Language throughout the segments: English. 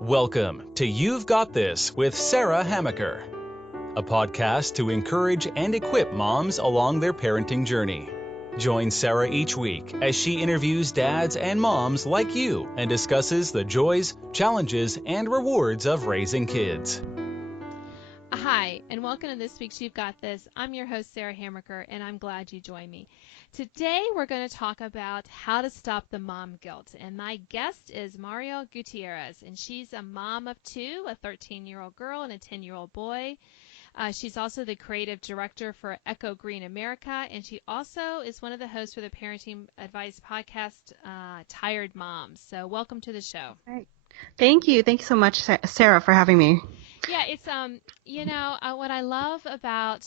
Welcome to You've Got This with Sarah Hamaker, a podcast to encourage and equip moms along their parenting journey. Join Sarah each week as she interviews dads and moms like you and discusses the joys, challenges, and rewards of raising kids. Hi, and welcome to this week's You've Got This. I'm your host, Sarah Hamaker, and I'm glad you joined me. Today, we're going to talk about how to stop the mom guilt, and my guest is Mariel Gutierrez, and she's a mom of two, a 13-year-old girl and a 10-year-old boy. She's also the creative director for Ecogreen America, and she also is one of the hosts for the parenting advice podcast, Tired Moms. So welcome to the show. Right. Thank you. Thank you so much, Sarah, for having me. Yeah, it's, what I love about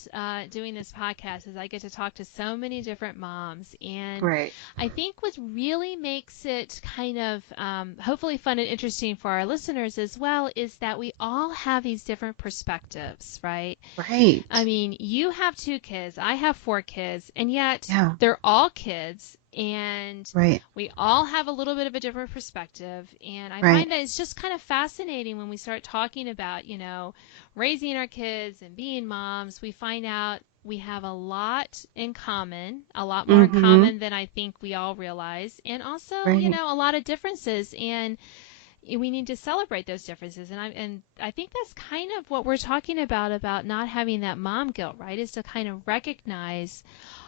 doing this podcast is I get to talk to so many different moms. And Right. I think what really makes it kind of hopefully fun and interesting for our listeners as well is that we all have these different perspectives, right? Right. I mean, you have 2 kids, I have 4 kids, and yet they're all kids. And Right. we all have a little bit of a different perspective. And I Right. find that it's just kind of fascinating when we start talking about, raising our kids and being moms. We find out we have a lot in common, a lot more in common than I think we all realize. And also, Right. a lot of differences. And we need to celebrate those differences. And I think that's kind of what we're talking about not having that mom guilt, right? Is to kind of recognize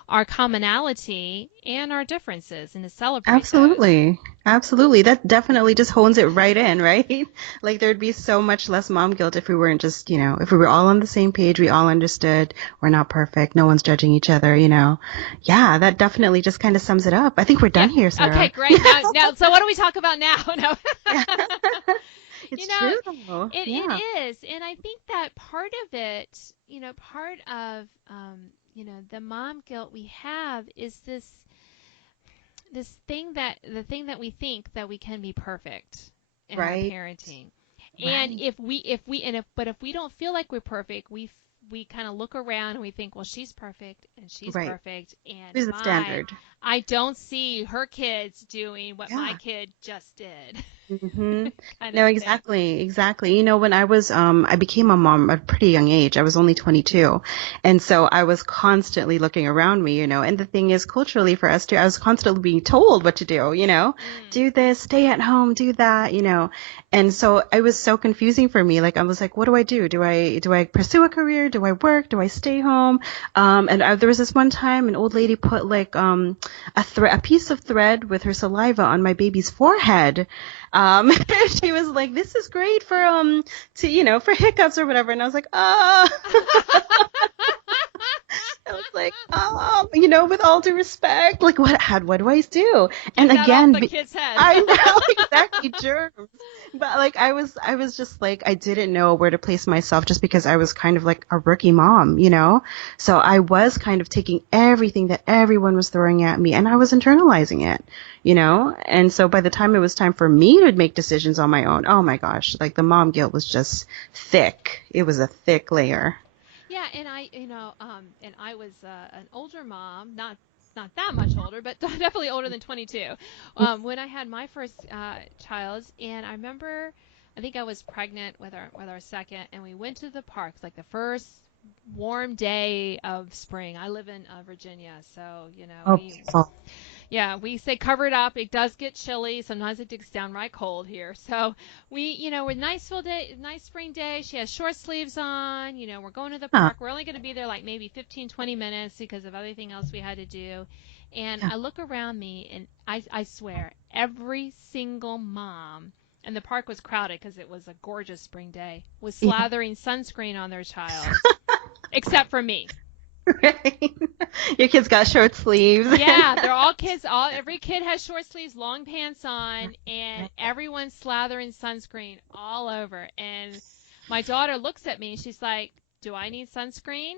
our commonality and our differences and to celebrate Absolutely. those. Absolutely. That definitely just hones it right in, right? Like there'd be so much less mom guilt if we weren't just, if we were all on the same page, we all understood we're not perfect, no one's judging each other, Yeah, that definitely just kind of sums it up. I think we're done here, Sarah. Okay, great. Now, so what do we talk about now? No. It's true, though. It is. And I think that part of it, part of, the mom guilt we have is the thing that we think that we can be perfect in our parenting. And if we don't feel like we're perfect, we kind of look around and we think, well, she's perfect and she's perfect, and Who's the standard? I don't see her kids doing what my kid just did. No, exactly. When I became a mom at a pretty young age. I was only 22. And so I was constantly looking around me, and the thing is culturally for us too, I was constantly being told what to do, do this, stay at home, do that, and so it was so confusing for me. Like, I was like, what do I do? Do I pursue a career? Do I work? Do I stay home? There was this one time an old lady put like, a piece of thread with her saliva on my baby's forehead. She was like, this is great for, for hiccups or whatever. And I was like, I was like, with all due respect, like what do I do? And again, the kid's head. I know, exactly, germs. But like, I was just like, I didn't know where to place myself just because I was kind of like a rookie mom, So I was kind of taking everything that everyone was throwing at me and I was internalizing it, And so by the time it was time for me to make decisions on my own, oh my gosh, like the mom guilt was just thick. It was a thick layer. Yeah, and I was an older mom, not that much older, but definitely older than 22, when I had my first child. And I remember, I think I was pregnant with our second, and we went to the park, like the first warm day of spring. I live in Virginia, so we say cover it up. It does get chilly. Sometimes it gets downright cold here. So we're nice spring day. She has short sleeves on. We're going to the park. We're only going to be there like maybe 15, 20 minutes because of everything else we had to do. And I look around me, and I swear every single mom, and the park was crowded because it was a gorgeous spring day, was slathering sunscreen on their child, except for me. Right. Your kids got short sleeves. Yeah, they're all kids. Every kid has short sleeves, long pants on, and everyone's slathering sunscreen all over. And my daughter looks at me, and she's like, do I need sunscreen?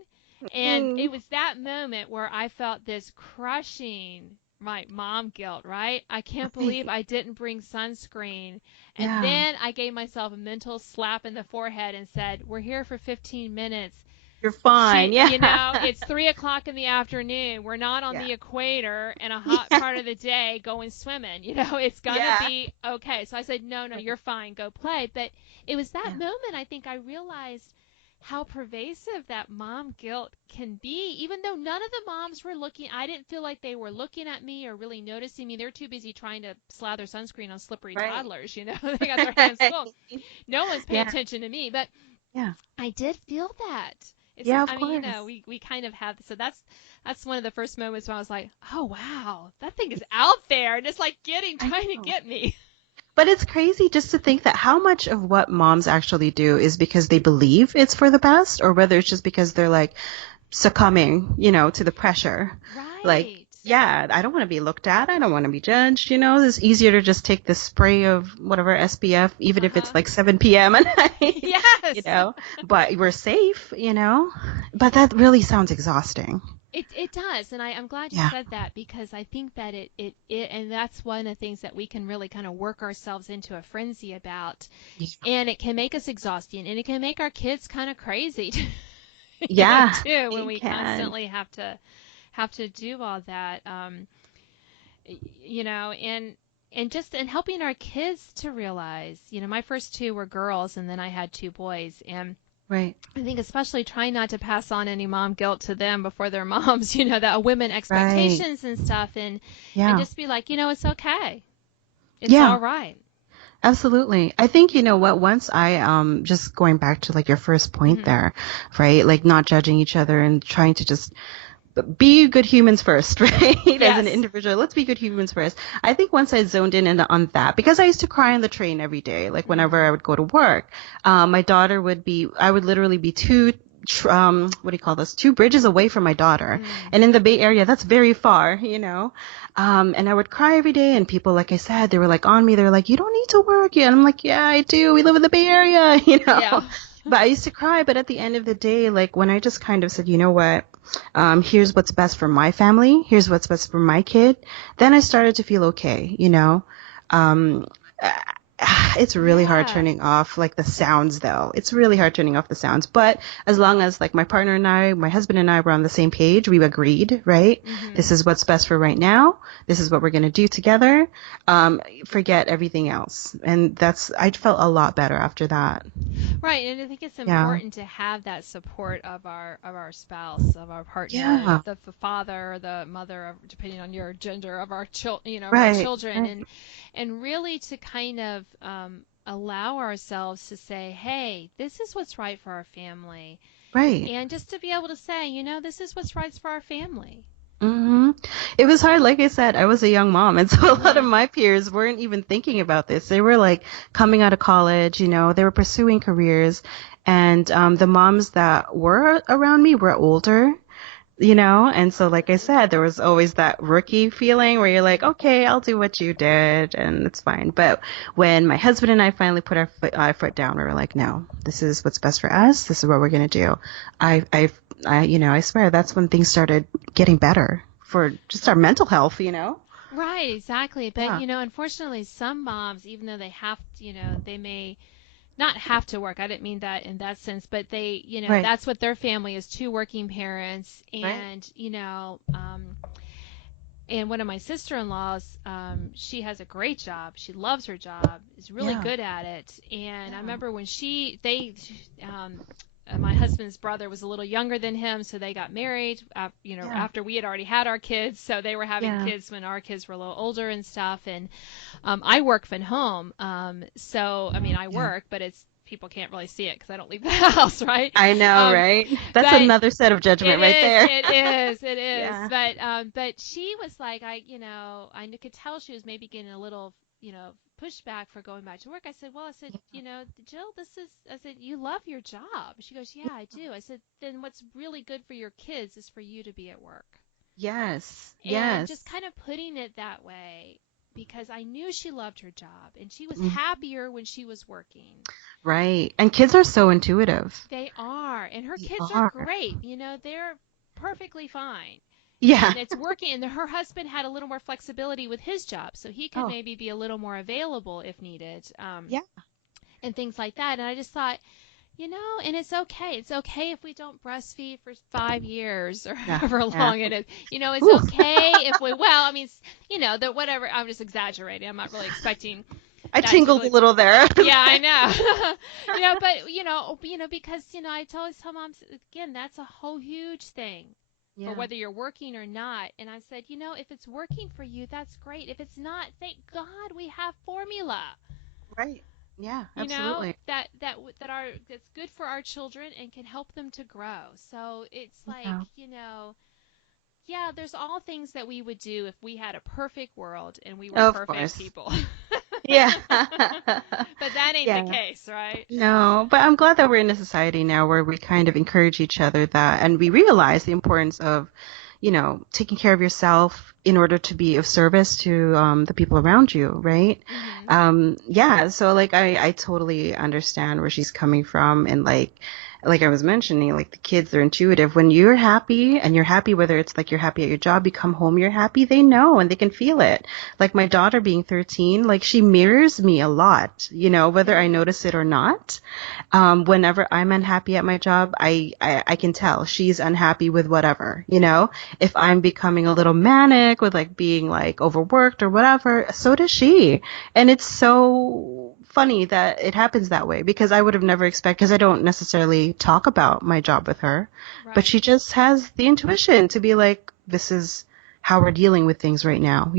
And it was that moment where I felt this crushing my mom guilt, right? I can't believe I didn't bring sunscreen. And then I gave myself a mental slap in the forehead and said, we're here for 15 minutes. You're fine. Yeah. It's 3 o'clock in the afternoon. We're not on the equator in a hot Yeah. part of the day going swimming. It's going to Yeah. be okay. So I said, no, you're fine. Go play. But it was that moment I think I realized how pervasive that mom guilt can be, even though none of the moms were looking. I didn't feel like they were looking at me or really noticing me. They're too busy trying to slather sunscreen on slippery Right. toddlers. They got their hands full. No one's paying Yeah. attention to me. But Yeah. I did feel that. Yeah, of I mean, course. we kind of have, so that's one of the first moments when I was like, oh wow, that thing is out there and it's like trying to know. get me. But it's crazy just to think that how much of what moms actually do is because they believe it's for the best, or whether it's just because they're like succumbing, to the pressure. Like, Right. yeah, I don't want to be looked at. I don't want to be judged. It's easier to just take the spray of whatever SPF, even if it's like 7 p.m. at night, Yes. but we're safe, But that really sounds exhausting. It does, and I'm glad you said that, because I think that it and that's one of the things that we can really kind of work ourselves into a frenzy about, Yeah. and it can make us exhausting, and it can make our kids kind of crazy, Yeah, too, when it we can. constantly have to do all that, and helping our kids to realize, my first two were girls, and then I had two boys, and Right. I think especially trying not to pass on any mom guilt to them before they're moms, that women Right. expectations and stuff, and just be like, it's okay. It's all right. Absolutely. I think, what, once just going back to like your first point there, right? Like not judging each other and trying to just be good humans first, right? As an individual, let's be good humans first. I think once I zoned in on that, because I used to cry on the train every day, like whenever I would go to work, my daughter I would literally be two bridges away from my daughter. And in the Bay Area, that's very far, and I would cry every day, and people, like I said, they were like on me. They were like, you don't need to work. Yeah. And I'm like, yeah, I do. We live in the Bay Area, Yeah. But I used to cry. But at the end of the day, like when I just kind of said, you know what, here's what's best for my family. Here's what's best for my kid. Then I started to feel okay, It's really hard turning off like the sounds though. It's really hard turning off the sounds. But as long as like my husband and I were on the same page, we agreed, right? This is what's best for right now. This is what we're going to do together. Forget everything else. And I felt a lot better after that. Right. And I think it's important to have that support of our spouse, of our partner, the father, the mother, depending on your gender, of our children, and really to kind of allow ourselves to say, hey, this is what's right for our family. Right. And just to be able to say, this is what's right for our family. It was hard. Like I said, I was a young mom. And so a lot of my peers weren't even thinking about this. They were like coming out of college, they were pursuing careers. And the moms that were around me were older. And so like I said, there was always that rookie feeling where you're like, okay, I'll do what you did and it's fine. But when my husband and I finally put our foot down, we were like, no, this is what's best for us. This is what we're going to do. I swear that's when things started getting better for just our mental health, Right, exactly. But, unfortunately, some moms, even though they have, they may not have to work. I didn't mean that in that sense, but they, that's what their family is, two working parents. And, and one of my sister-in-laws, she has a great job. She loves her job, is really good at it. And I remember when my husband's brother was a little younger than him, so they got married, after we had already had our kids. So they were having kids when our kids were a little older and stuff. And I work from home. So, I mean, I work, but people can't really see it because I don't leave the house, right? I know, right? That's another set of judgment right there. It is. Yeah. But she was like, I could tell she was maybe getting a little, pushback for going back to work. I said, Jill, I said, you love your job. She goes, yeah, I do. I said, then what's really good for your kids is for you to be at work. Yes. And just kind of putting it that way, because I knew she loved her job and she was happier when she was working. Right. And kids are so intuitive. They are. And her kids are great. They're perfectly fine. Yeah. And it's working. And her husband had a little more flexibility with his job, so he could maybe be a little more available if needed. And things like that. And I just thought, And it's okay. It's okay if we don't breastfeed for 5 years or Yeah. however Yeah. long it is. It's Oof. okay if I mean, the whatever, I'm just exaggerating. I'm not really expecting I that to tingled a really, little there. yeah, I know. But, because, I always tell moms, again, that's a whole huge thing for Yeah. whether you're working or not. And I said, if it's working for you, that's great. If it's not, thank God we have formula. Right. Yeah, absolutely. That's good for our children and can help them to grow. So it's like, Yeah. yeah, there's all things that we would do if we had a perfect world and we were Of perfect course. people. Yeah. But that ain't the Yeah. case, right? No, but I'm glad that we're in a society now where we kind of encourage each other that, and we realize the importance of, taking care of yourself in order to be of service to the people around you, right? Yeah, so like I totally understand where she's coming from, and like I was mentioning, like the kids are intuitive. When you're happy and you're happy, whether it's like you're happy at your job, you come home, you're happy, they know and they can feel it. Like my daughter being 13, like she mirrors me a lot, whether I notice it or not. Whenever I'm unhappy at my job, I can tell she's unhappy with whatever, if I'm becoming a little manic with like being like overworked or whatever, so does she. And it's so funny that it happens that way because I would have never expected, because I don't necessarily talk about my job with her, but she just has the intuition to be like, this is how we're dealing with things right now,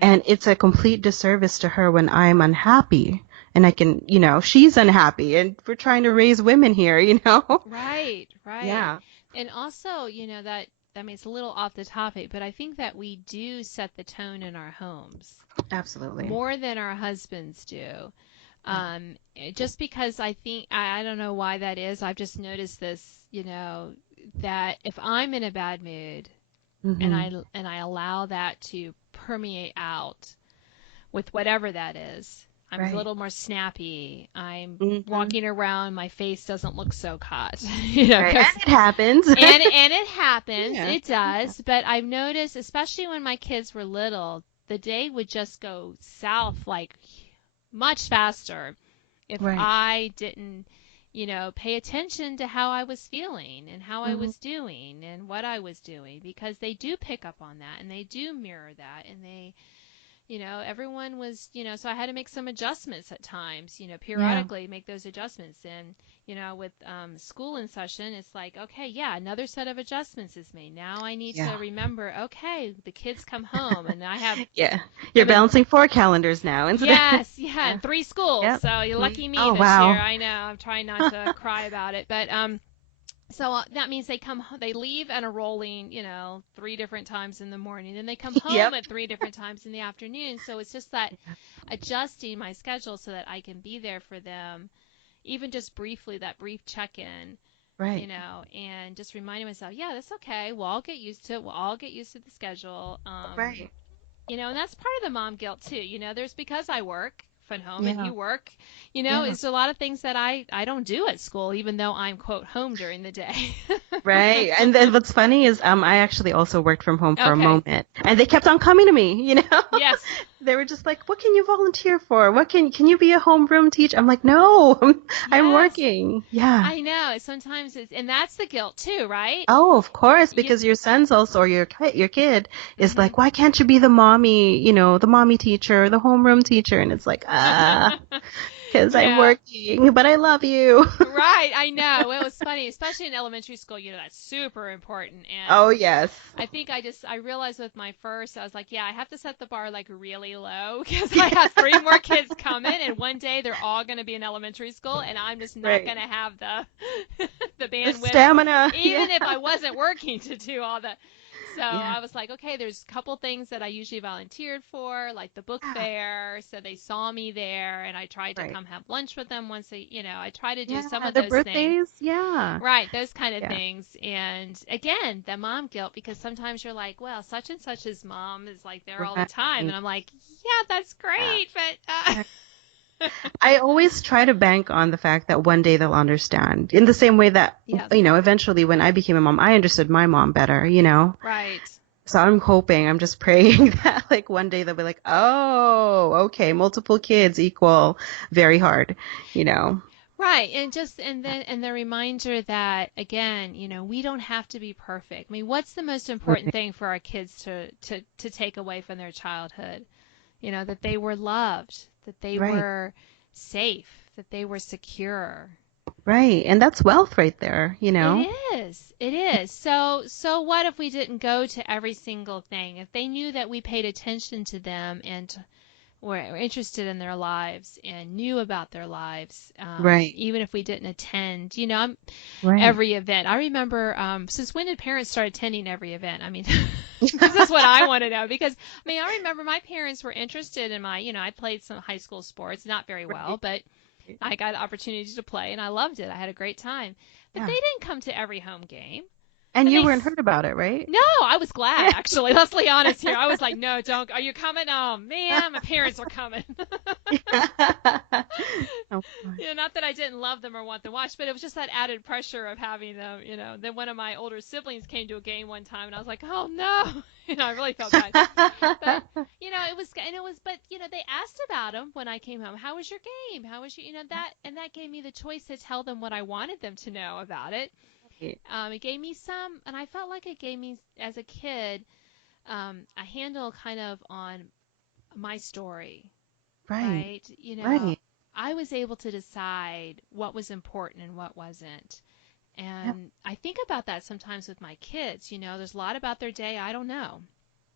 And it's a complete disservice to her when I'm unhappy. And I can, she's unhappy and we're trying to raise women here, Right. Yeah. And also, that I mean, it's a little off the topic, but I think that we do set the tone in our homes. Absolutely. More than our husbands do. Just because I think, I don't know why that is. I've just noticed this, that if I'm in a bad mood and I allow that to permeate out with whatever that is, I'm a little more snappy. I'm walking around, my face doesn't look so hot. Right. And it happens. and it happens. Yeah. It does. But I've noticed, especially when my kids were little, the day would just go south like much faster if I didn't, pay attention to how I was feeling and how I was doing and what I was doing, because they do pick up on that and they do mirror that, and they, everyone was, so I had to make some adjustments at times, periodically make those adjustments. And, with school in session, it's like, okay, yeah, another set of adjustments is made. Now I need to remember, okay, the kids come home and I have. Yeah. You're balancing 4 calendars now. Yes, and 3 schools. Yep. So you're lucky me this year. I know. I'm trying not to cry about it. But, so that means they leave at a rolling, 3 different times in the morning. Then they come home at 3 different times in the afternoon. So it's just that adjusting my schedule so that I can be there for them, even just briefly, that brief check-in, and just reminding myself, yeah, that's okay. We'll all get used to it. We'll all get used to the schedule. And that's part of the mom guilt too. There's, because I work from home and you work, it's a lot of things that I don't do at school, even though I'm quote home during the day. Right. And then what's funny is I actually also worked from home for a moment, and they kept on coming to me, Yes. They were just like, what can you volunteer for? What can you be a homeroom teacher? I'm like, no, I'm working. Yeah. I know. Sometimes and that's the guilt too, right? Oh, of course, because your son's also, or your kid is like, why can't you be the mommy, the mommy teacher, the homeroom teacher? And it's like, because I'm working, but I love you. Right. I know. It was funny, especially in elementary school, that's super important. And oh, yes. I think I realized with my first, I was like, yeah, I have to set the bar like really low, because I have 3 more kids coming, and one day they're all going to be in elementary school, and I'm just not going to have the bandwidth, the stamina, even if I wasn't working, to do all the. So I was like, okay, there's a couple things that I usually volunteered for, like the book fair. So they saw me there, and I tried to come have lunch with them once I try to do some of those birthdays, things. Yeah. Right, those kind of things. And again, the mom guilt, because sometimes you're like, well, such and such's mom is like there all the time. And I'm like, yeah, that's great. But I always try to bank on the fact that one day they'll understand, in the same way that, eventually when I became a mom, I understood my mom better, Right. So I'm just praying that like one day they'll be like, oh, okay, multiple kids equal very hard, Right. And the reminder that, again, we don't have to be perfect. I mean, what's the most important Right. thing for our kids to take away from their childhood? That they were loved, that they Right. were safe, that they were secure. Right. And that's wealth right there, It is. It is. So what if we didn't go to every single thing? If they knew that we paid attention to them and were interested in their lives and knew about their lives, Right. even if we didn't attend, Right. every event. I remember, since when did parents start attending every event? I mean, this is what I want to know because, I mean, I remember my parents were interested in I played some high school sports, not very well, Right. but I got the opportunity to play and I loved it. I had a great time. But they Yeah. didn't come to every home game. And And you weren't heard about it, right? no, I was glad actually. Let's be honest here. I was like, no, don't. Are you coming? Oh man, my parents are coming. Oh, gosh. Not that I didn't love them or want them to watch, but it was just that added pressure of having them. Then one of my older siblings came to a game one time, and I was like, oh no. I really felt bad. But but they asked about them when I came home. How was your game? How was that gave me the choice to tell them what I wanted them to know about it. It gave me some, and I felt like it gave me, as a kid, a handle kind of on my story, Right. right? Right. I was able to decide what was important and what wasn't. Yep. And I think about that sometimes with my kids. There's a lot about their day I don't know.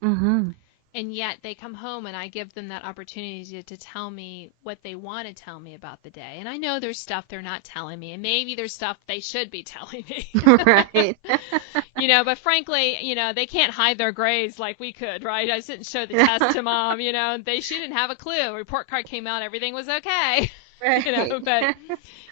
Mm-hmm. And yet they come home and I give them that opportunity to tell me what they want to tell me about the day. And I know there's stuff they're not telling me, and maybe there's stuff they should be telling me. Right. But frankly, they can't hide their grades like we could, right? I didn't show the test to mom, she didn't have a clue. A report card came out, everything was okay. Right. But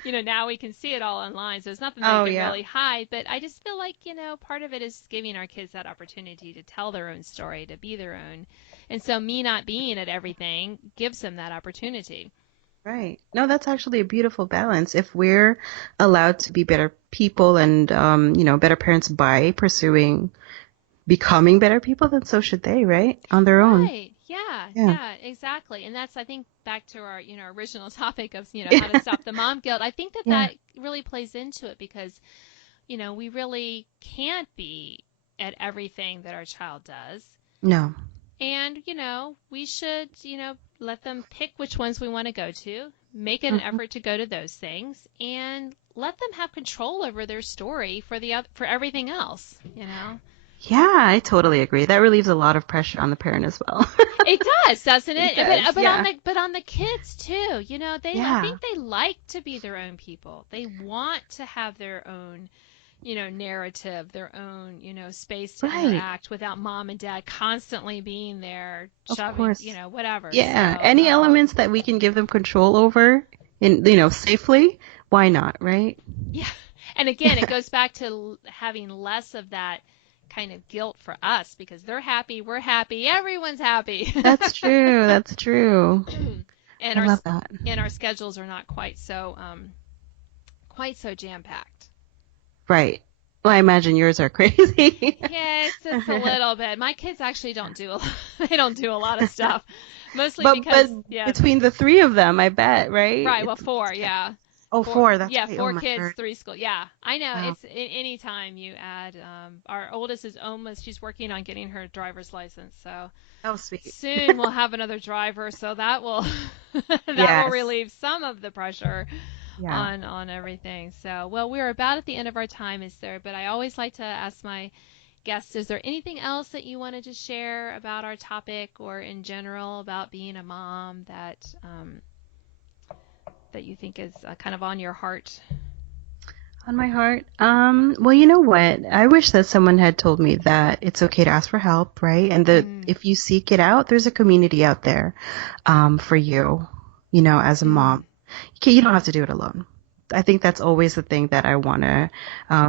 now we can see it all online, so there's nothing they Oh, can yeah. really hide. But I just feel like, part of it is giving our kids that opportunity to tell their own story, to be their own. And so me not being at everything gives them that opportunity. Right. No, that's actually a beautiful balance. If we're allowed to be better people and, better parents by pursuing becoming better people, then so should they, right? On their own. Right. Yeah. Yeah. Yeah, exactly. And that's, I think, back to our, original topic of, how to stop the mom guilt. I think that Yeah. that really plays into it because, we really can't be at everything that our child does. No. And, we should, let them pick which ones we want to go to, make an Mhm. effort to go to those things, and let them have control over their story for everything else, Yeah, I totally agree. That relieves a lot of pressure on the parent as well. It does, doesn't it? It does, yeah. But on the kids too, I Yeah. think they like to be their own people. They want to have their own, narrative, their own, space to Right. interact without mom and dad constantly being there, Of shoving, course. whatever. Yeah. So, Any elements that we can give them control over safely, why not, right? yeah. And again, it goes back to having less of that kind of guilt for us because they're happy, we're happy, everyone's happy. That's true. That's true. and I our love that. and our schedules are not quite so jam-packed. Right. Well, I imagine yours are crazy. Yeah, it's just a little bit. My kids actually don't do a lot. They don't do a lot of stuff, mostly But because yeah. between the three of them, I bet, right? Right. Well, four. Yeah. Oh, four. That's right. Oh Four my kids, word. 3 school. Yeah, I know. Wow. It's any time you add. Our oldest is almost. She's working on getting her driver's license, so Oh, sweet. soon we'll have another driver. So that will that will Yes. relieve some of the pressure Yeah. on everything. So well, we're about at the end of our time, but I always like to ask my guests, is there anything else that you wanted to share about our topic or in general about being a mom that you think is kind of on your heart? On my heart. Well, you know what? I wish that someone had told me that it's okay to ask for help, right? And that if you seek it out, there's a community out there, for you, as a mom. You don't have to do it alone. I think that's always the thing that I want to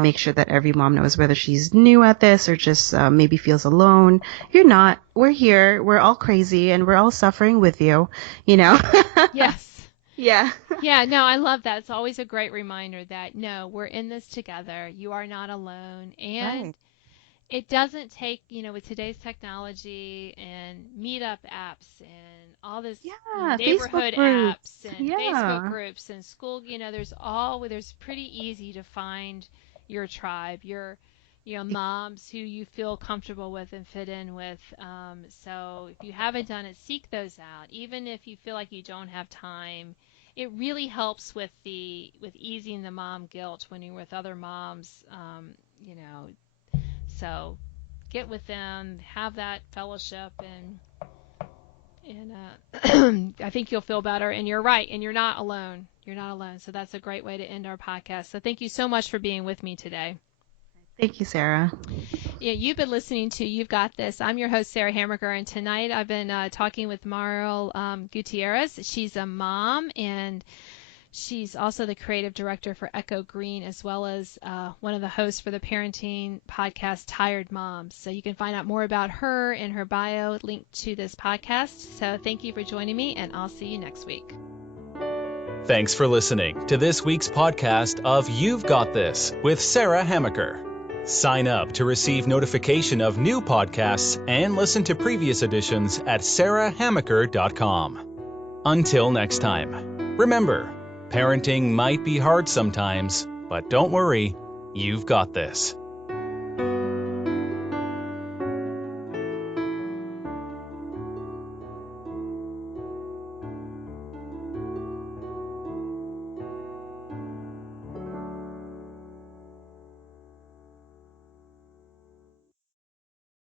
make sure that every mom knows, whether she's new at this or just maybe feels alone. You're not. We're here. We're all crazy and we're all suffering with you, Yes. Yeah. Yeah, no, I love that. It's always a great reminder that, no, we're in this together. You are not alone. And Right. it doesn't take, with today's technology and meetup apps and all this Yeah, neighborhood Facebook groups. apps and Facebook Yeah. groups and school. There's pretty easy to find your tribe, your moms who you feel comfortable with and fit in with. So if you haven't done it, seek those out. Even if you feel like you don't have time, it really helps with easing the mom guilt when you're with other moms. So get with them, have that fellowship, and I think you'll feel better. And you're right, and you're not alone. You're not alone. So that's a great way to end our podcast. So thank you so much for being with me today. Thank you, Sarah. Yeah, you've been listening to You've Got This. I'm your host, Sarah Hammerger, and tonight I've been talking with Mariel Gutierrez. She's a mom, and she's also the creative director for Ecogreen, as well as one of the hosts for the parenting podcast Tired Moms. So you can find out more about her in her bio linked to this podcast. So thank you for joining me, and I'll see you next week. Thanks for listening to this week's podcast of You've Got This with Sarah Hammerger. Sign up to receive notification of new podcasts and listen to previous editions at sarahhammaker.com. Until next time, remember, parenting might be hard sometimes, but don't worry, you've got this.